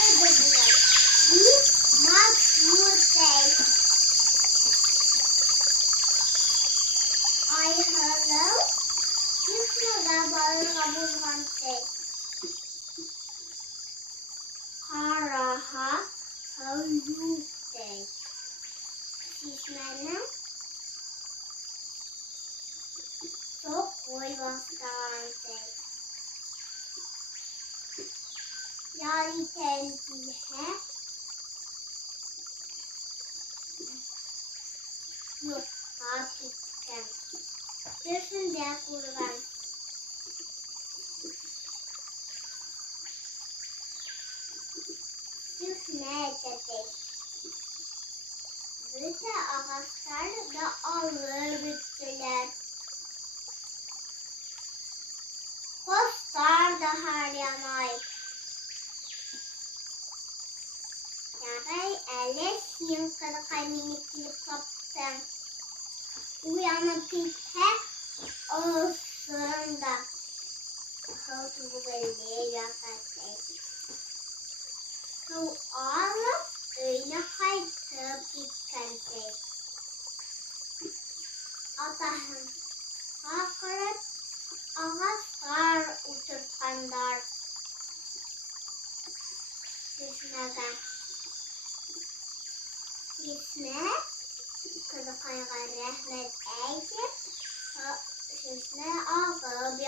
I hello. You know that about one day. Karaha, how you day? Şişmenin çok koy bastante. Yani tendihe yok hakikaten. Düşün de kurban. Düşün ne dedi? Bütün ağaçlar da alır bittiler. Kostar da her yanay. Yaray ele şinkada kayminik kilip kaptım. Uyanıp pipe ağzında. Halkı bu belleğe yaklaştık. Su alıp öyle kayıtıp gitkendik. Atahın hakaret ağaçlar uçurtkanlar. Düşmeden. İsme kızı kayga rahmet eydir. Şişne ağı bir